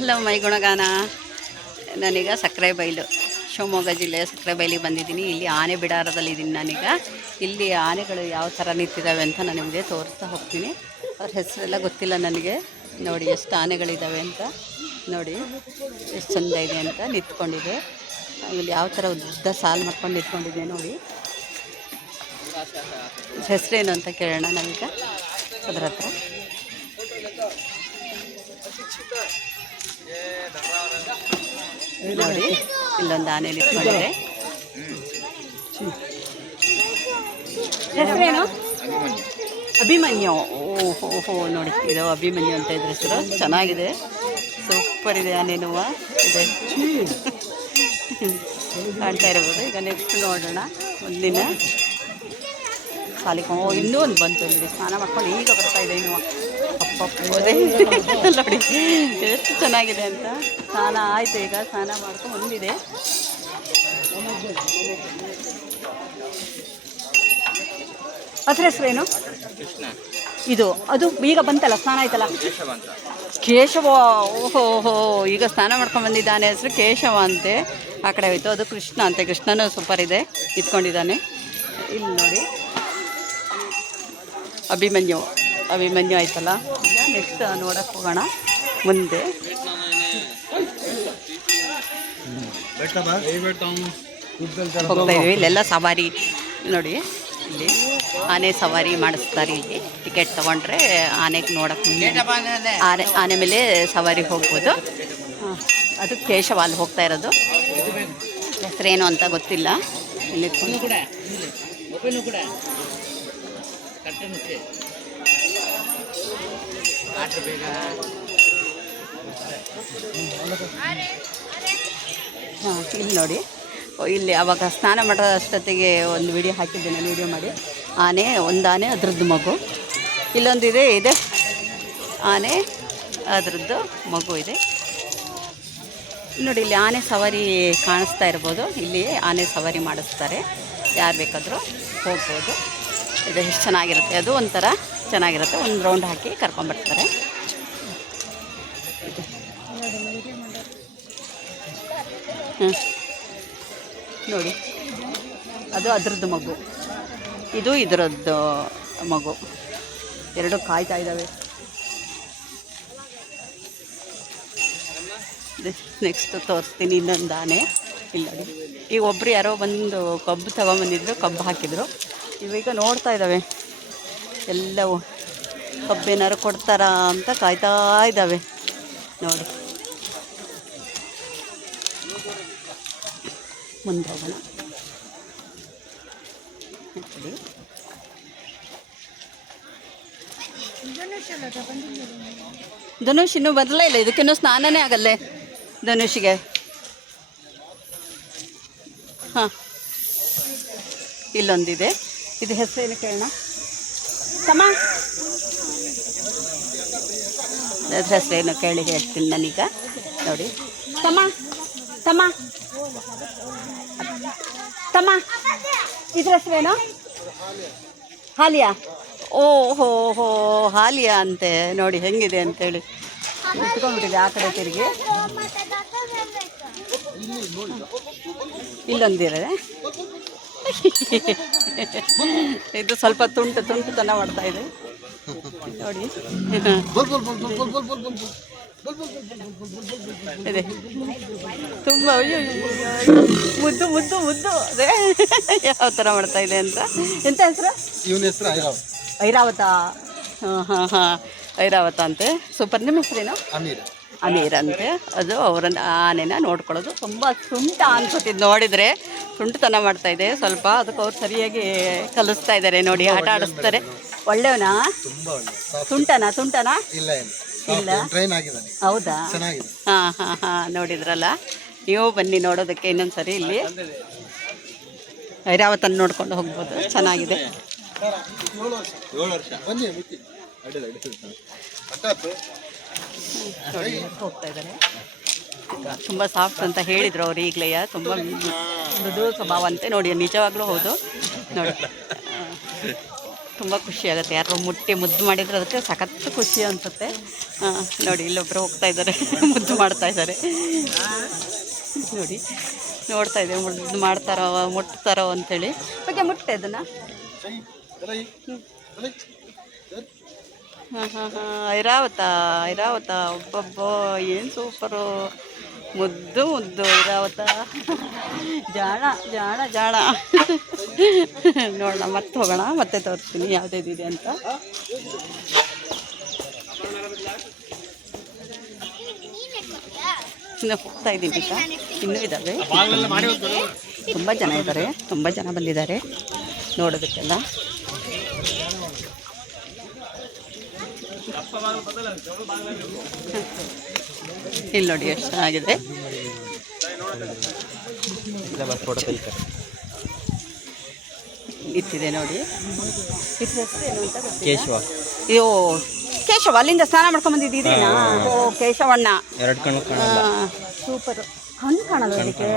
Hello, ಮೈ ಗುಣಗಾನ. ನಾನೀಗ ಸಕ್ಕರೆ ಬೈಲು. ಶಿವಮೊಗ್ಗ ಜಿಲ್ಲೆಯ ಸಕ್ಕರೆ ಬೈಲಿಗೆ ಬಂದಿದ್ದೀನಿ. ಇಲ್ಲಿ ಆನೆ ಬಿಡಾರದಲ್ಲಿದ್ದೀನಿ ನಾನೀಗ. ಇಲ್ಲಿ ಆನೆಗಳು ಯಾವ ಥರ ನಿಂತಿದ್ದಾವೆ ಅಂತ ನಾನು ನಿಮಗೆ ತೋರಿಸ್ತಾ ಹೋಗ್ತೀನಿ. ಅವ್ರ ಹೆಸರೆಲ್ಲ ಗೊತ್ತಿಲ್ಲ ನನಗೆ. ನೋಡಿ, ಎಷ್ಟು ಆನೆಗಳಿದ್ದಾವೆ ಅಂತ. ನೋಡಿ, ಎಷ್ಟು ಚೆಂದ ಇದೆ ಅಂತ ನಿಂತ್ಕೊಂಡಿದೆ. ಆಮೇಲೆ ಯಾವ ಥರ ಉದ್ದ ಸಾಲು ಮಾಡ್ಕೊಂಡು ನಿಂತ್ಕೊಂಡಿದೆ ನೋಡಿ. ಹೆಸರೇನು ಅಂತ ಕೇಳೋಣ ನಾವೀಗ ಅದರ ಹತ್ರ. ನೋಡಿ ಇಲ್ಲೊಂದು ಆನೆ ನಿಂತ್ಕೊಂಡಿದೆ ಹೆಸರೇನು? ಅಭಿಮನ್ಯು. ಓಹೋ ಹೋ ನೋಡಿ ಇದು ಅಭಿಮನ್ಯು ಅಂತ ಇದ್ರ ಹೆಸರು. ಚೆನ್ನಾಗಿದೆ. ಸೂಪರ್ ಇದೆ ಆನೆನುವ ಇದೆ. ಕಾಣ್ತಾ ಇರ್ಬೋದು. ಈಗ ನೆಕ್ಸ್ಟ್ ನೋಡೋಣ. ಮುಂದಿನ ಸಾಲಿಗೆ ಇನ್ನೂ ಒಂದು ಬಂತು ನೋಡಿ. ಸ್ನಾನ ಮಾಡ್ಕೊಂಡು ಈಗ ಬರ್ತಾ ಇದೆ ಇನ್ನು ಅದೇ ನೋಡಿ ಎಷ್ಟು ಚೆನ್ನಾಗಿದೆ ಅಂತ. ಸ್ನಾನ ಆಯಿತು ಈಗ ಸ್ನಾನ ಮಾಡ್ಕೊಂಡು ಬಂದಿದೆ. ಅದ್ರ ಹೆಸರೇನು ಇದು ಅದು ಈಗ ಬಂತಲ್ಲ ಸ್ನಾನ ಆಯ್ತಲ್ಲ? ಕೇಶವ ಓಹೋ ಓಹೋ ಈಗ ಸ್ನಾನ ಮಾಡ್ಕೊಂಡು ಬಂದಿದ್ದಾನೆ ಹೆಸರು ಕೇಶವ ಅಂತೆ. ಆ ಕಡೆ ಹೋಯ್ತು ಅದು ಕೃಷ್ಣ ಅಂತೆ. ಕೃಷ್ಣನೂ ಸೂಪರ್ ಇದೆ ಇದ್ಕೊಂಡಿದ್ದಾನೆ. ಇಲ್ಲಿ ನೋಡಿ. ಅಭಿಮನ್ಯು ಅಭಿಮನ್ಯು ಆಯ್ತಲ್ಲ. ನೆಕ್ಸ್ಟ್ ನೋಡಕ್ಕೆ ಹೋಗೋಣ. ಮುಂದೆ. ಹೋಗ್ತಾ ಇದ್ದೀವಿ. ಇಲ್ಲೆಲ್ಲ ಸವಾರಿ ನೋಡಿ, ಇಲ್ಲಿ ಆನೆ ಸವಾರಿ ಮಾಡಿಸ್ತಾರೆ ಇಲ್ಲಿ. ಟಿಕೆಟ್ ತಗೊಂಡ್ರೆ ಆನೆಗೆ ನೋಡಕ್ಕೆ ಆನೆ ಆನೆ ಮೇಲೆ ಸವಾರಿ ಹೋಗ್ಬೋದು. ಅದು ಕೇಶವ ಅಲ್ಲಿ ಹೋಗ್ತಾ ಇರೋದು. ಹೆಸರೇನು ಅಂತ ಗೊತ್ತಿಲ್ಲ. ಇಲ್ಲಿ ಹಾಂ ಇಲ್ಲಿ ನೋಡಿ. ಇಲ್ಲಿ ಅವಾಗ ಸ್ನಾನ ಮಾಡೋ ಅಷ್ಟೊತ್ತಿಗೆ ಒಂದು ವಿಡಿಯೋ ಹಾಕಿದ್ದೆ, ನಾನು ವಿಡಿಯೋ ಮಾಡಿ. ಆನೆ, ಒಂದು ಆನೆ, ಅದ್ರದ್ದು ಮಗು. ಇಲ್ಲೊಂದು ಇದೆ ಇದೆ. ಆನೆ, ಅದರದ್ದು ಮಗು ಇದೆ. ನೋಡಿ, ಇಲ್ಲಿ ಆನೆ ಸವಾರಿ ಕಾಣಿಸ್ತಾ ಇರ್ಬೋದು. ಇಲ್ಲಿ ಆನೆ ಸವಾರಿ ಮಾಡಿಸ್ತಾರೆ. ಯಾರು ಬೇಕಾದರೂ ಹೋಗ್ಬೋದು. ಇದು ಎಷ್ಟು ಚೆನ್ನಾಗಿರುತ್ತೆ. ಅದು ಒಂಥರ ಚೆನ್ನಾಗಿರುತ್ತೆ. ಒಂದು ರೌಂಡ್ ಹಾಕಿ ಕರ್ಕೊಂಬರ್ತಾರೆ ಹ್ಞೂ ನೋಡಿ. ಅದು ಅದರದ್ದು ಮಗು. ಇದು ಇದರದ್ದು ಮಗು. ಎರಡು ಕಾಯ್ತಾ ಇದ್ದಾವೆ. ನೆಕ್ಸ್ಟ್ ತೋರಿಸ್ತೀನಿ ಇನ್ನೊಂದು ಆನೆ ಇಲ್ಲ ಈಗ ಒಬ್ಬರು ಯಾರೋ ಬಂದು ಕಬ್ಬು ತಗೊಂಬಂದಿದ್ರು ಕಬ್ಬು ಹಾಕಿದ್ರು. ಇವೀಗ ನೋಡ್ತಾ ಇದ್ದಾವೆ. ಎಲ್ಲವೂ ಕಬ್ಬೇನಾರು ಕೊಡ್ತಾರಾ ಅಂತ ಕಾಯ್ತಾ ಇದ್ದಾವೆ. ನೋಡಿ. ಮುಂದೆ ಹೋಗೋಣ ನೋಡಿ. ಧನುಷ್ ಇನ್ನೂ ಬರಲೇ ಇಲ್ಲ. ಇದಕ್ಕಿನ್ನೂ ಸ್ನಾನನೇ ಆಗಲ್ಲೇ ಧನುಷಿಗೆ. ಹಾಂ. ಇಲ್ಲೊಂದಿದೆ. ಇದು ಹೆಸರೇನು ಕೇಳೋಣ? ತಮ್ಮ ಹೆಸರೇನು ಕೇಳಿ ಹೇಳ್ತೀನಿ ನಾನೀಗ ನೋಡಿ. ತಮ್ಮ ತಮ್ಮ. ತಮ್ಮ. ಇದ್ರ ಹೆಸರೇನು ಹಾಲಿಯಾ? ಓ ಹೋ, ಹಾಲಿಯಾ ಅಂತೆ. ನೋಡಿ, ಹೆಂಗಿದೆ ಅಂತೇಳಿ. ಇಟ್ಕೊಂಡ್ಬಿಟ್ಟಿದೆ ಆ ಕಡೆ ತಿರುಗಿ. ಇಲ್ಲೊಂದಿದೆ ಇದು ಸ್ವಲ್ಪ ತುಂಟು ತುಂಟು ತನ ಮಾಡ್ತಾ ಇದೆ. ನೋಡಿ. ಇದೆ. ತುಂಬ ಅಯ್ಯೋ ಮುದ್ದು ಮುದ್ದು ಮುದ್ದು. ಅದೇ. ಯಾವ ಥರ ಮಾಡ್ತಾ ಇದೆ ಅಂತ. ಎಂತ ಹೆಸರು? ಇವನ ಹೆಸರು ಐರಾವ್ ಐರಾವತ. ಹಾಂ ಹಾಂ ಹಾಂ. ಐರಾವತ ಅಂತೆ ಸೂಪರ್. ನಿಮ್ಮ ಹೆಸರೇನು? ಅಮೀರ್. ಅಮೀರ್ ಅಂತೆ. ಅದು ಅವರನ್ನ ಆನೆನ ನೋಡ್ಕೊಳ್ಳೋದು. ತುಂಬ ಸುಂಟ ಅನ್ಸುತ್ತಿದ್ದು ನೋಡಿದರೆ. ತುಂಟತನ ಮಾಡ್ತಾ ಇದೆ. ಸ್ವಲ್ಪ ಅದಕ್ಕೆ ಅವ್ರು ಸರಿಯಾಗಿ ಕಲಿಸ್ತಾ ಇದ್ದಾರೆ ನೋಡಿ ಆಟ ಆಡಿಸ್ತಾರೆ. ಒಳ್ಳೆಯವನಾ? ತುಂಟನಾ ತುಂಟನಾ ಇಲ್ಲ ಇಲ್ಲ. ಹೌದಾ? ಹಾಂ ಹಾಂ ಹಾಂ. ನೋಡಿದ್ರಲ್ಲ. ನೀವು ಬನ್ನಿ ನೋಡೋದಕ್ಕೆ ಇನ್ನೊಂದು ಸರಿ ಇಲ್ಲಿ. ಐರಾವತನ್ನು ನೋಡ್ಕೊಂಡು ಹೋಗ್ಬೋದು. ಚೆನ್ನಾಗಿದೆ. ಹೋಗ್ತಾ ಇದ್ದಾರೆ ತುಂಬ ಸಾಫ್ಟ್ ಅಂತ ಹೇಳಿದ್ರು ಅವ್ರು ಈಗಲೇ ತುಂಬ ಮೃದು ಸ್ವಭಾವ ಅಂತ. ನೋಡಿ ನಿಜವಾಗ್ಲೂ ಹೌದು. ನೋಡಿ. ತುಂಬ ಖುಷಿ ಆಗುತ್ತೆ. ಯಾರು ಮುಟ್ಟಿ ಮುದ್ದು ಮಾಡಿದ್ರೆ ಅದಕ್ಕೆ ಸಖತ್ ಖುಷಿ ಅನಿಸುತ್ತೆ. ನೋಡಿ ಇಲ್ಲೊಬ್ಬರು ಹೋಗ್ತಾ ಇದ್ದಾರೆ. ಮುದ್ದು ಮಾಡ್ತಾ ಇದ್ದಾರೆ. ನೋಡಿ ನೋಡ್ತಾ ಇದ್ದೇವೆ. ಮುದ್ದು ಮಾಡ್ತಾರೋ ಮುಟ್ತಾರೋ ಅಂತೇಳಿ. ಓಕೆ ಮುಟ್ಟೆ ಅದನ್ನು. ಹಾಂ ಹಾಂ ಹಾಂ ಐರಾವತ ಐರಾವತ ಒಬ್ಬೊಬ್ಬ ಏನು ಸೂಪರು ಮುದ್ದು ಮುದ್ದು ಐರಾವತ. ಜಾಣ ಜಾಣ ಜಾಣ. ನೋಡೋಣ ಮತ್ತೆ ಹೋಗೋಣ ಮತ್ತೆ ತೋರಿಸ್ತೀನಿ ಇದೆ ಅಂತ. ಇನ್ನು ಹೋಗ್ತಾ ಇದ್ದೀನಿ ಈಗ. ಇನ್ನೂ ಇದ್ದಾವೆ. ತುಂಬ ಜನ ಇದ್ದಾರೆ ತುಂಬ ಜನ ಬಂದಿದ್ದಾರೆ. ನೋಡೋದಕ್ಕೆಲ್ಲ. ಇಲ್ಲಿ ನೋಡಿ ಎಷ್ಟು ಚೆನ್ನಾಗಿದೆ. ಇತ್ತಿದೆ ನೋಡಿ. ಕೇಶವ. ಅಯ್ಯೋ ಕೇಶವ ಅಲ್ಲಿಂದ ಸ್ನಾನ ಮಾಡ್ಕೊಂಡ್ ಬಂದಿದ್ದು ಇದೇನಾ ಓ ಕೇಶವಣ್ಣ. ಎರಡು ಕಣ್ಣು ಕಾಣ ಸೂಪರ್. ಕಣ್ಣು ಕಾಣಲ್ಲ ಅದಕ್ಕೆ.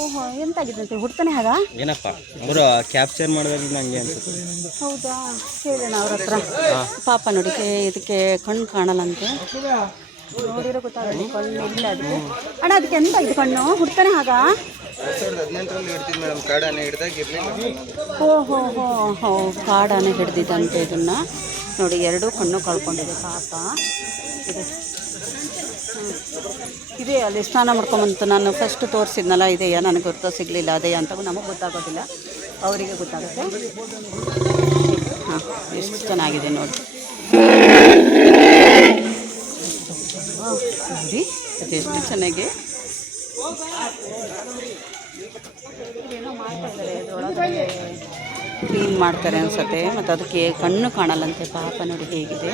ಓಹೋ ಎಂತಾಗಿದ್ದಂತೆ? ಹುಡ್ತಾನೆ ಹಾಗ? ಏನಪ್ಪ ಅವರು ಕ್ಯಾಪ್ಚರ್ ಮಾಡಿದ್ರೆ ನಂಗೆ ಅನ್ಸುತ್ತೆ. ಹೌದಾ? ಕೇಳೋಣ ಅವ್ರ ಹತ್ರ. ಪಾಪ ನೋಡಿ ಇದಕ್ಕೆ ಕಣ್ಣು ಕಾಣಲ್ಲಂತೆ. ನೋಡಿರೋ ಗೊತ್ತಾಗಲ್ಲ ಕಣ್ಣು ಇಲ್ಲ ಅದಕ್ಕೆ ಅಣ್ಣ ಅದಕ್ಕೆ ಎಂತ ಇದು ಕಣ್ಣು? ಹುಡ್ತಾನೆ ಹಾಗ? ಓ ಹೋ ಹೋ ಹೋ ಕಾಡಾನೆ ಹಿಡ್ದಿದ್ದಂತೆ ಇದನ್ನ. ನೋಡಿ ಎರಡೂ ಕಣ್ಣು ಕಳ್ಕೊಂಡಿದೆ ಪಾಪ. ಇದೆ. ಇದೆ, ಅಲ್ಲಿ ಸ್ನಾನ ಮಾಡ್ಕೊಂಬಂತ ನಾನು ಫಸ್ಟ್ ತೋರಿಸಿದ್ನಲ್ಲ, ಇದೆಯಾ? ನನಗೆ ಗೊತ್ತೋ, ಸಿಗಲಿಲ್ಲ, ಅದೇಯಾ ಅಂತ ನಮಗೆ ಗೊತ್ತಾಗೋದಿಲ್ಲ. ಅವರಿಗೆ ಗೊತ್ತಾಗುತ್ತೆ. ಹಾಂ, ಎಷ್ಟು ಚೆನ್ನಾಗಿದೆ ನೋಡಿ. ನೋಡಿ ಅದೆಷ್ಟು ಚೆನ್ನಾಗಿ. ಕ್ಲೀನ್ ಮಾಡ್ತಾರೆ ಅನ್ಸತ್ತೆ. ಮತ್ತು ಅದಕ್ಕೆ ಕಣ್ಣು ಕಾಣಲ್ಲಂತೆ, ಪಾಪ ನೋಡಿ ಹೇಗಿದೆ.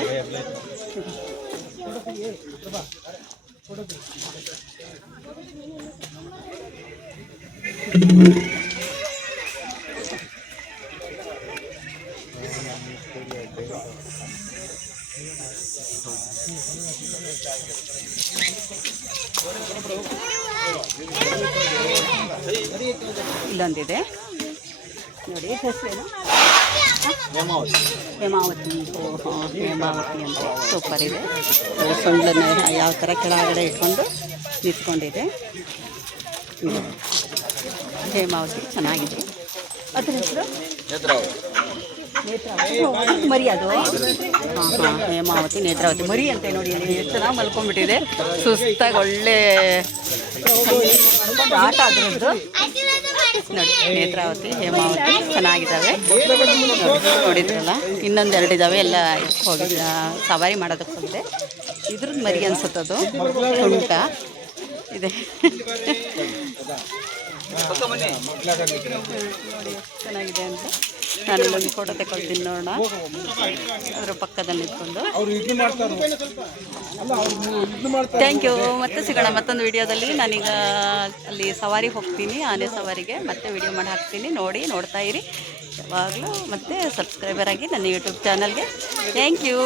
ಇಲ್ಲೊಂದಿದೆ. ನೋಡಿ ಹೆಸರೇನು ಹೇಮಾವತಿ. ಓಹೋ ಹೇಮಾವತಿ ಅಂತ. ಸೂಪರ್ ಇದೆ. ಸೊಂಡ್ಲನ್ನು ಯಾವ ಥರ ಕೆಳಗಡೆ ಇಟ್ಕೊಂಡು ನಿಂತ್ಕೊಂಡಿದೆ. ಹೇಮಾವತಿ ಚೆನ್ನಾಗಿದೆ. ಅದ್ರ ಹೆಸರು? ಮರಿ ಅದು ಹಾಂ ಹಾಂ ಹೇಮಾವತಿ ನೇತ್ರಾವತಿ. ಮರಿ ಅಂತ ನೋಡಿ ಎಷ್ಟು ಚೆನ್ನಾಗಿ ಮಲ್ಕೊಂಡ್ಬಿಟ್ಟಿದೆ. ಸುಸ್ತಾಗಿ ಒಳ್ಳೆ ಆಟ ಅದ್ರದ್ದು ನೋಡಿ ನೇತ್ರಾವತಿ ಹೇಮಾವತಿ ಚೆನ್ನಾಗಿದ್ದಾವೆ. ನೋಡಿ, ನೋಡಿದ್ರಲ್ಲ? ಇನ್ನೊಂದೆರಡು ಇದ್ದಾವೆ ಎಲ್ಲ ಇದಕ್ಕೆ ಹೋಗಿದ್ದ ಸವಾರಿ ಮಾಡೋದಕ್ಕೆ ಹೋಗಿದೆ ಇದ್ರದ್ದು ಮರಿ ಅನ್ಸುತ್ತದು. ಉಂಟ. ಇದೆ. ಚೆನ್ನಾಗಿದೆ ಅಂತ. ನಾನು ಒಂದು ಫೋಟೋ ತಗೊಳ್ತೀನಿ ನೋಡೋಣ. ಅದರ ಪಕ್ಕದಲ್ಲಿ ನಿಂತ್ಕೊಂಡು. ಥ್ಯಾಂಕ್ ಯು ಮತ್ತೆ ಸಿಗೋಣ ಮತ್ತೊಂದು ವಿಡಿಯೋದಲ್ಲಿ. ನಾನೀಗ ಅಲ್ಲಿ ಸವಾರಿ ಹೋಗ್ತೀನಿ ಆನೆ ಸವಾರಿಗೆ. ಮತ್ತೆ ವಿಡಿಯೋ ಮಾಡಿ ಹಾಕ್ತೀನಿ. ನೋಡಿ ನೋಡ್ತಾ ಇರಿ. ಯಾವಾಗಲೂ ಮತ್ತೆ ಸಬ್ಸ್ಕ್ರೈಬರ್ ಆಗಿ ನನ್ನ ಯೂಟ್ಯೂಬ್ ಚಾನಲ್ಗೆ ಥ್ಯಾಂಕ್ ಯು